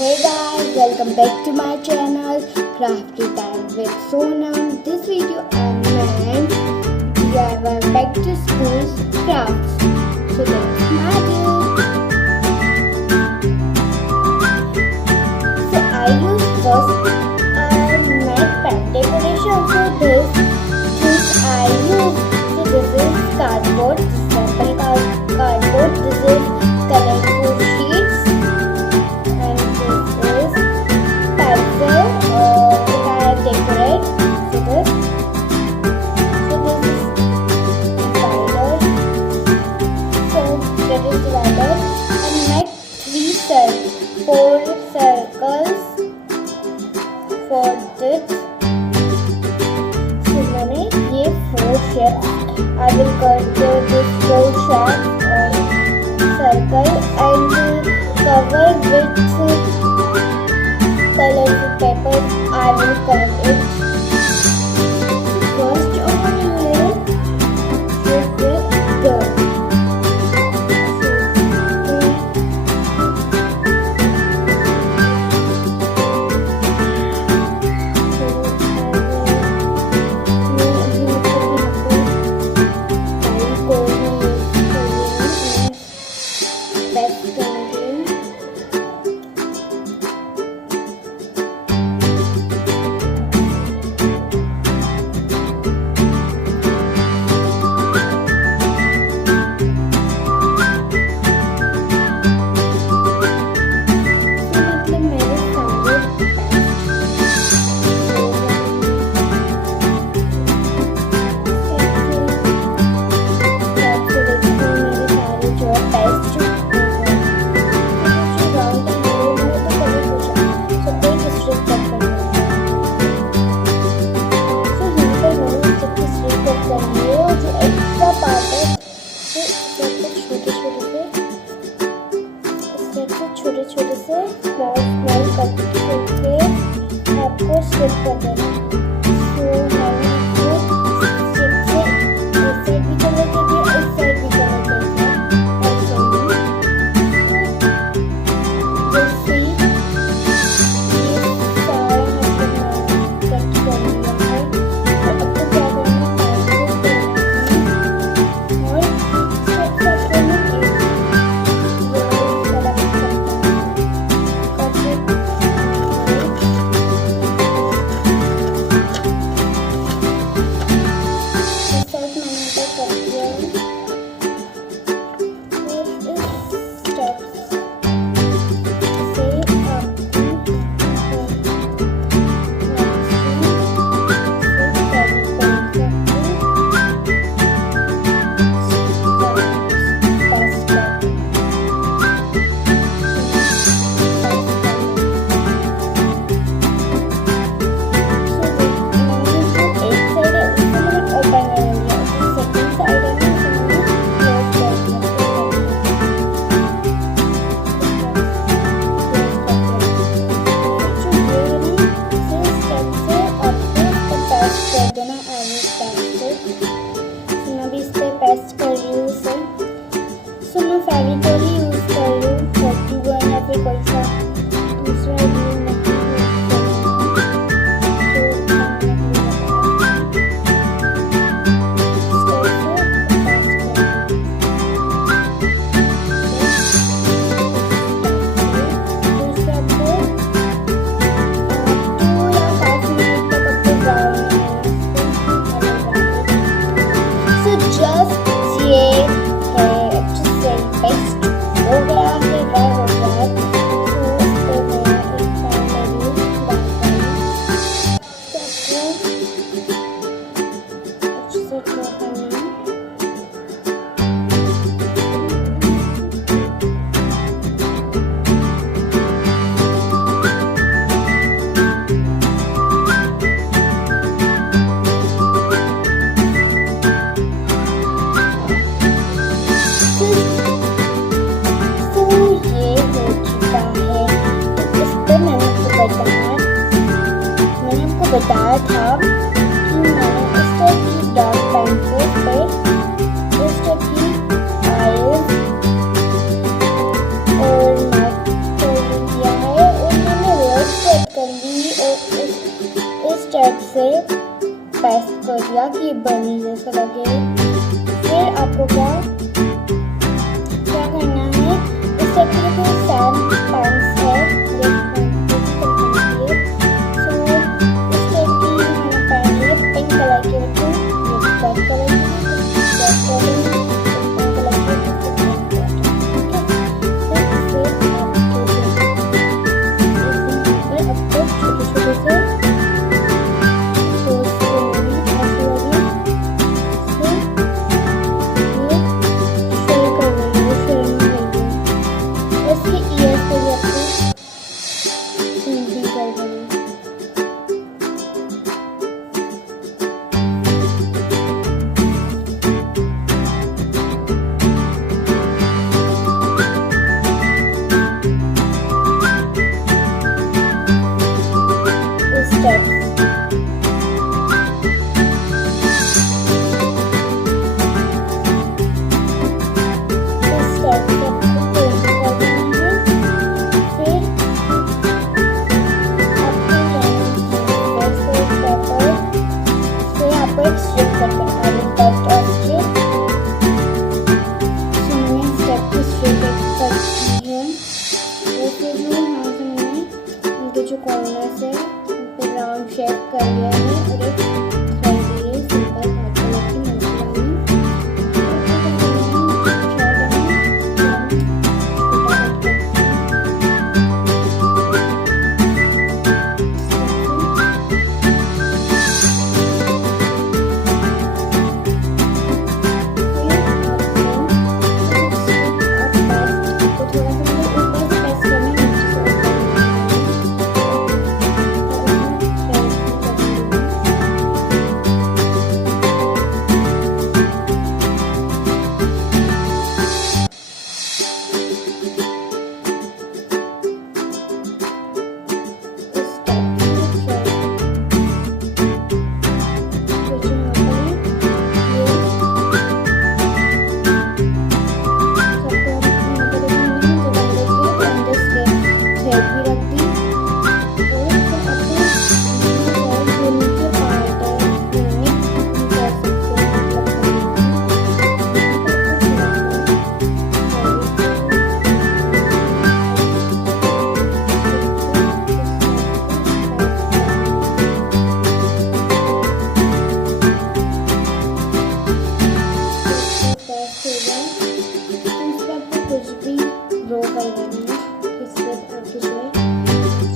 Hey guys, welcome back to my channel Crafty Time with Sonam. This video I meant we have a back to school crafts. So let's start it. So I use first I make pen decoration. So this I use. So this is cardboard, sample cardboard. This is colorful sheets. Four circles for this. So मैंने ये 4 shapes. I will cut this 4 shapes on circle and cover with colorful paper. I will cut it. First on with the छोटे से small cut करके आपको स्ट्रिप कर देना। तो मैंने इसको स्ट्रिप से इस साइड भी कलर कर दिया, इस साइड भी कलर कर दिया। जैसे ये सारा मतलब कट कर लिया है। तो आपको क्या करना है और स्ट्रिप करना है। पेस्ट कर रही हूँ उसे। सो मैं फेविकोल ही यूज़ कर रही हूँ, फोर्टी वन या फिर कोई सा दूसरा ग्लू नहीं बताया था कि मैंने इस टाइप की डॉट पेंसिल पे इस टाइप की आईज और माउथ कर दिया है और ये बनी जैसा लगे। फिर आपको क्या करना है, इस टाइप के कोई सैम पैंट्स है सो इस टाइप की मैंने पहन ली है पिंक कलर की, रेड कलर की, जो कॉर्नर से राउंड शेप कर लिया है और एक थ्रेड लिए सिंपल व्हाइट कलर की रो कर देना है, इससे आपकी जो है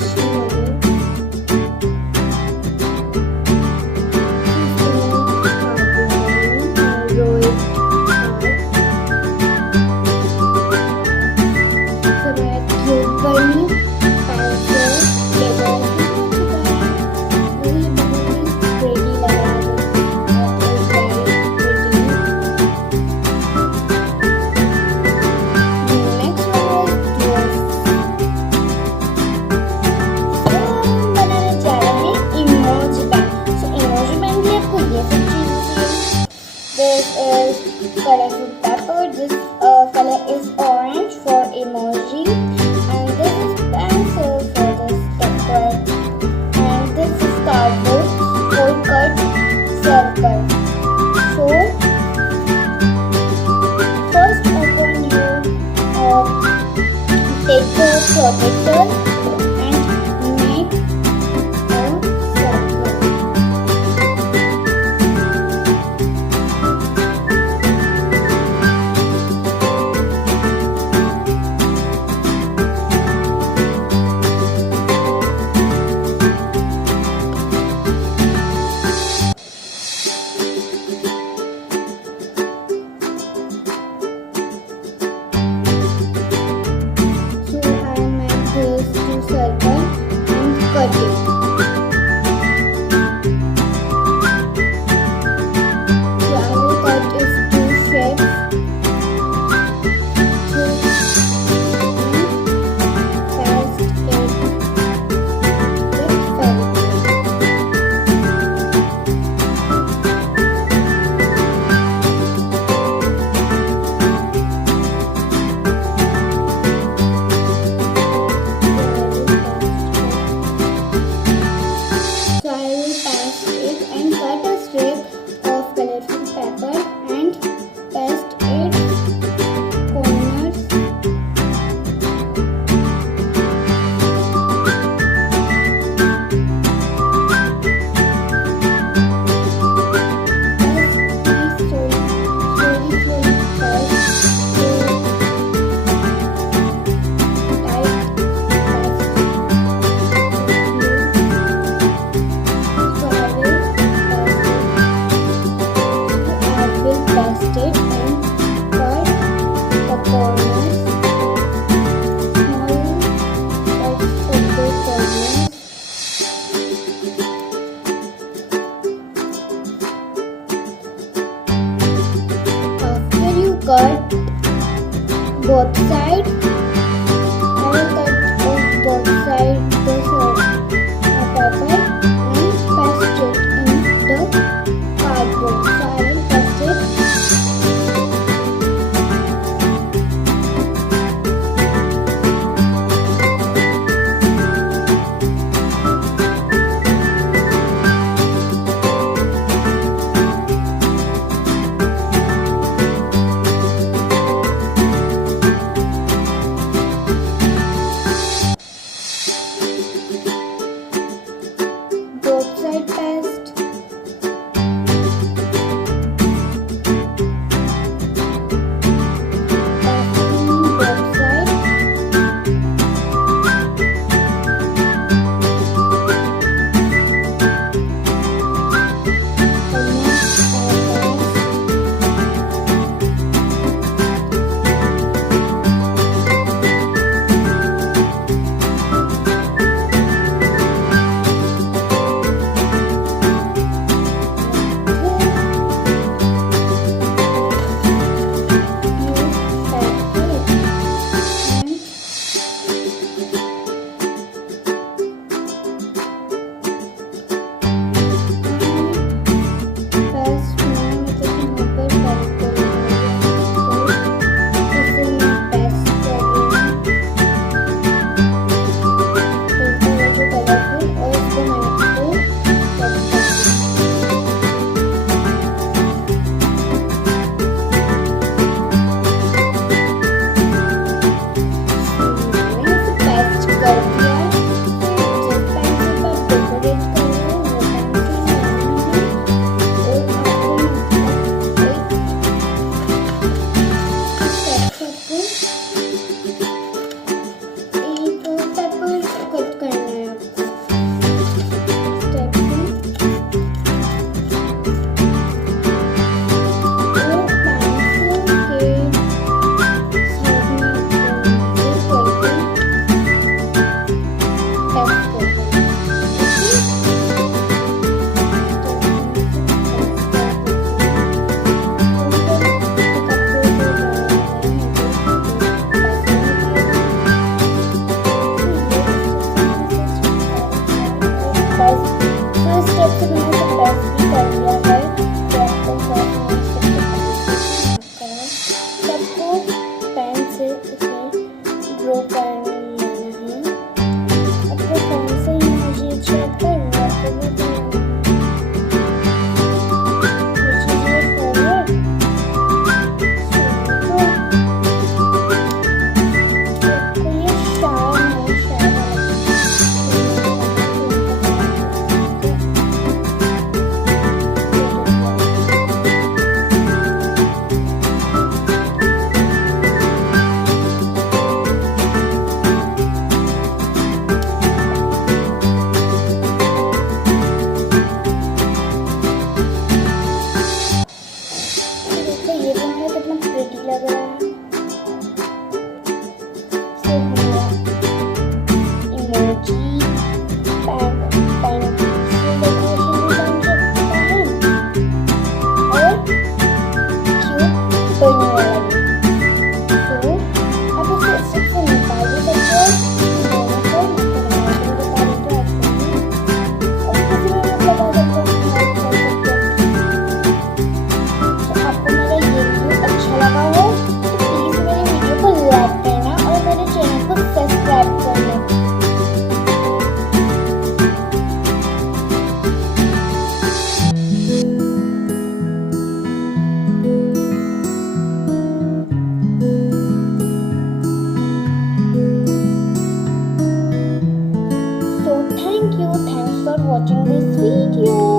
video.